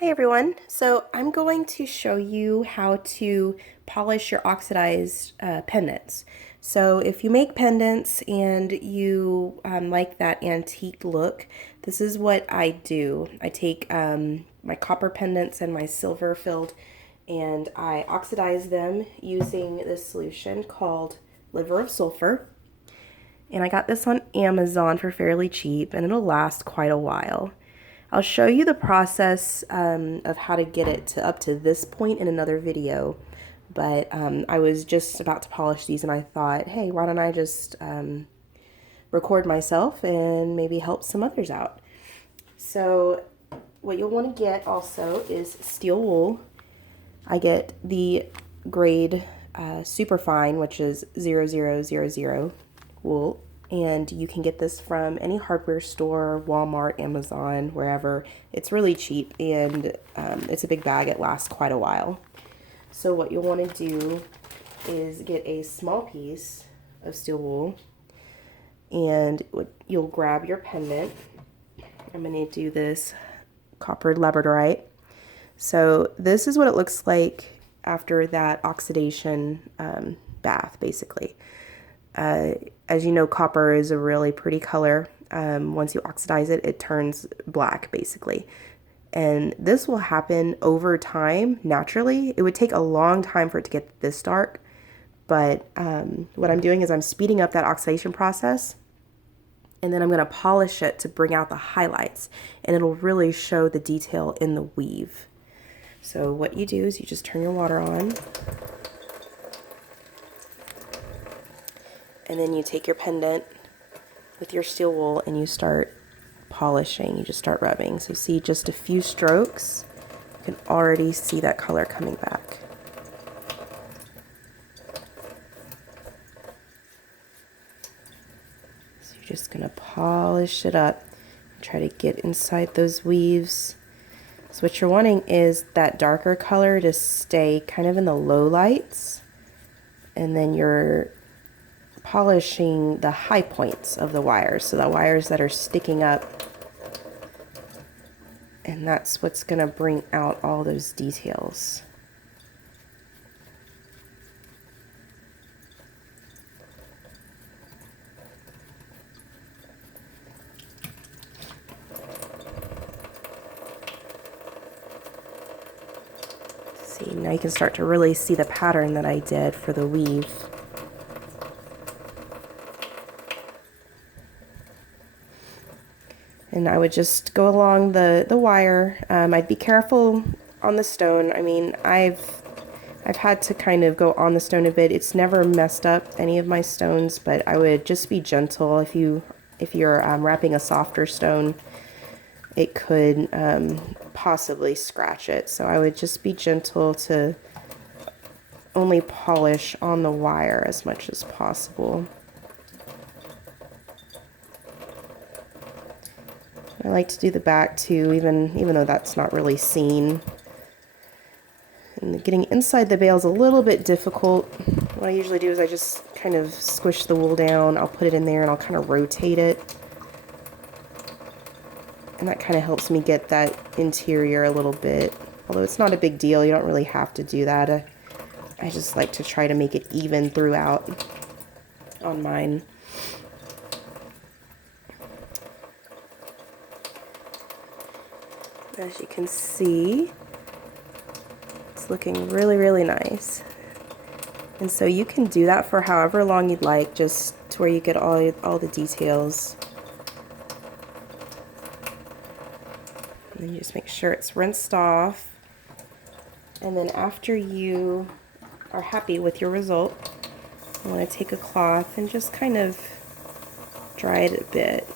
Hi everyone. So I'm going to show you how to polish your oxidized pendants. So if you make pendants and you like that antique look, this is what I do. I take my copper pendants and my silver filled and I oxidize them using this solution called Liver of Sulfur. And I got this on Amazon for fairly cheap and it'll last quite a while. I'll show you the process of how to get it to up to this point in another video, but I was just about to polish these and I thought, hey, why don't I just record myself and maybe help some others out. So what you'll want to get also is steel wool. I get the grade super fine, which is 0000 wool. And you can get this from any hardware store, Walmart, Amazon, wherever. It's really cheap and it's a big bag. It lasts quite a while. So what you'll want to do is get a small piece of steel wool and you'll grab your pendant. I'm going to do this copper labradorite. So this is what it looks like after that oxidation bath, basically. As you know, copper is a really pretty color. Once you oxidize it, it turns black, basically. And this will happen over time, naturally. It would take a long time for it to get this dark. But what I'm doing is I'm speeding up that oxidation process. And then I'm going to polish it to bring out the highlights. And it'll really show the detail in the weave. So what you do is you just turn your water on. And then you take your pendant with your steel wool and you start polishing. You just start rubbing. So see, just a few strokes, you can already see that color coming back. So you're just going to polish it up and try to get inside those weaves. So what you're wanting is that darker color to stay kind of in the low lights. And then you're polishing the high points of the wires, so the wires that are sticking up, and that's what's going to bring out all those details. See, now you can start to really see the pattern that I did for the weave. And I would just go along the wire. I'd be careful on the stone. I mean, I've had to kind of go on the stone a bit. It's never messed up any of my stones, but I would just be gentle. If you're wrapping a softer stone, it could possibly scratch it. So I would just be gentle to only polish on the wire as much as possible. I like to do the back too, even though that's not really seen. And getting inside the bale is a little bit difficult. What I usually do is I just kind of squish the wool down. I'll put it in there and I'll kind of rotate it. And that kind of helps me get that interior a little bit. Although it's not a big deal, you don't really have to do that. I just like to try to make it even throughout on mine. As you can see, it's looking really, really nice. And so you can do that for however long you'd like, just to where you get all the details. And then you just make sure it's rinsed off. And then after you are happy with your result, you want to take a cloth and just kind of dry it a bit.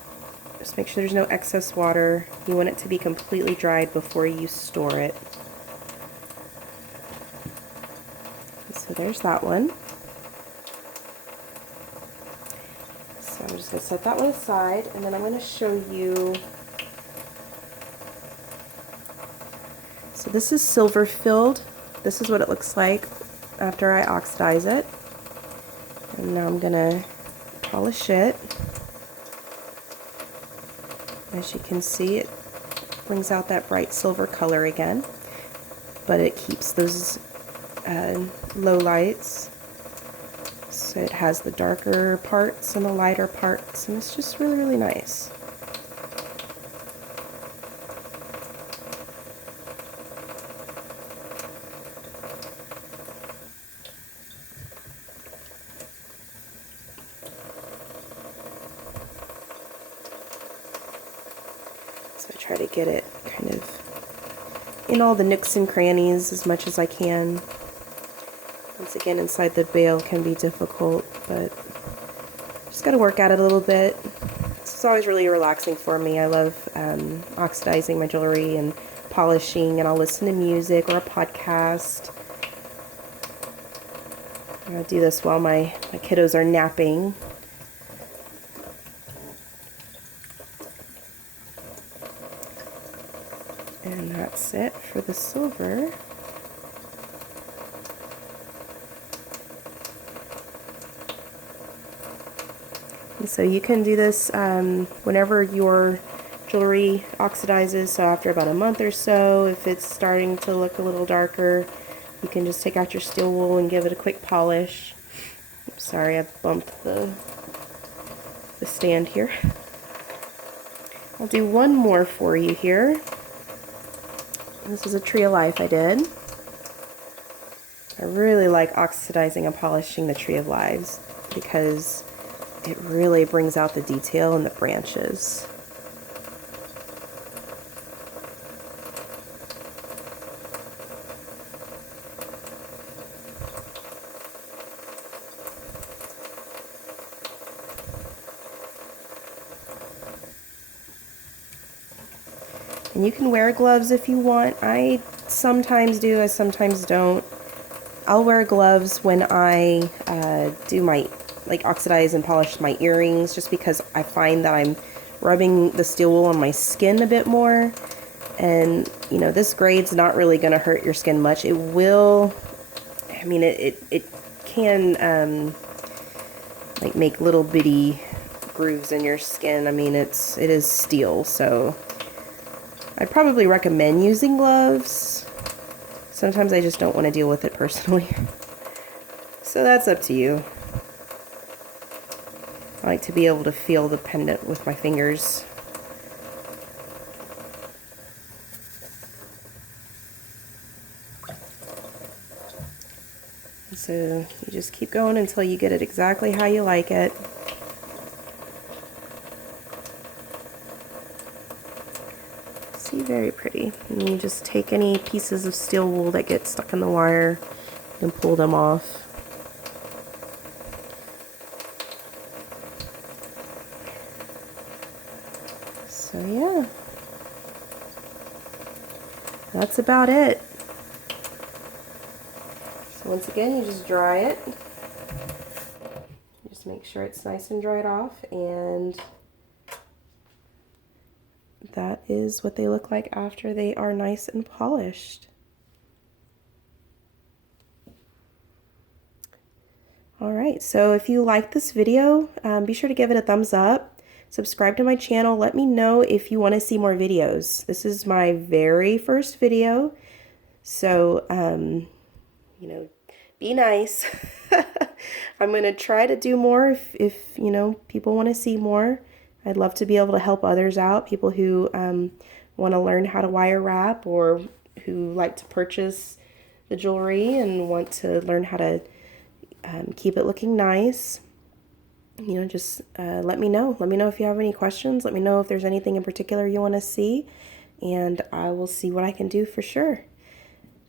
Just make sure there's no excess water. You want it to be completely dried before you store it. So there's that one. So I'm just going to set that one aside, and then I'm going to show you. So this is silver filled. This is what it looks like after I oxidize it. And now I'm going to polish it. As you can see, it brings out that bright silver color again, but it keeps those low lights. So it has the darker parts and the lighter parts, and it's just really, really nice. So I try to get it kind of in all the nooks and crannies as much as I can. Once again, inside the bail can be difficult, but just got to work at it a little bit. It's always really relaxing for me. I love oxidizing my jewelry and polishing, and I'll listen to music or a podcast. I'm going to do this while my kiddos are napping. And that's it for the silver. And so you can do this whenever your jewelry oxidizes, so after about a month or so. If it's starting to look a little darker, you can just take out your steel wool and give it a quick polish. Oops, sorry, I bumped the stand here. I'll do one more for you here. This is a Tree of Life I did. I really like oxidizing and polishing the Tree of Lives because it really brings out the detail in the branches. And you can wear gloves if you want. I sometimes do, I sometimes don't. I'll wear gloves when I do my, oxidize and polish my earrings, just because I find that I'm rubbing the steel wool on my skin a bit more. And, you know, this grade's not really going to hurt your skin much. It will, I mean, it can, make little bitty grooves in your skin. I mean, it is steel, so I'd probably recommend using gloves. Sometimes I just don't want to deal with it personally. So that's up to you. I like to be able to feel the pendant with my fingers. So you just keep going until you get it exactly how you like it. See, very pretty. And you just take any pieces of steel wool that get stuck in the wire and pull them off. So yeah, that's about it. So once again, you just dry it. Just make sure it's nice and dried off, and that is what they look like after they are nice and polished. Alright, so if you like this video, be sure to give it a thumbs up. Subscribe to my channel. Let me know if you want to see more videos. This is my very first video, so you know, be nice. I'm going to try to do more if you know, people want to see more. I'd love to be able to help others out, people who want to learn how to wire wrap, or who like to purchase the jewelry and want to learn how to keep it looking nice. You know, just let me know. Let me know if you have any questions. Let me know if there's anything in particular you want to see, and I will see what I can do for sure.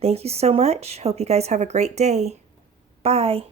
Thank you so much. Hope you guys have a great day. Bye.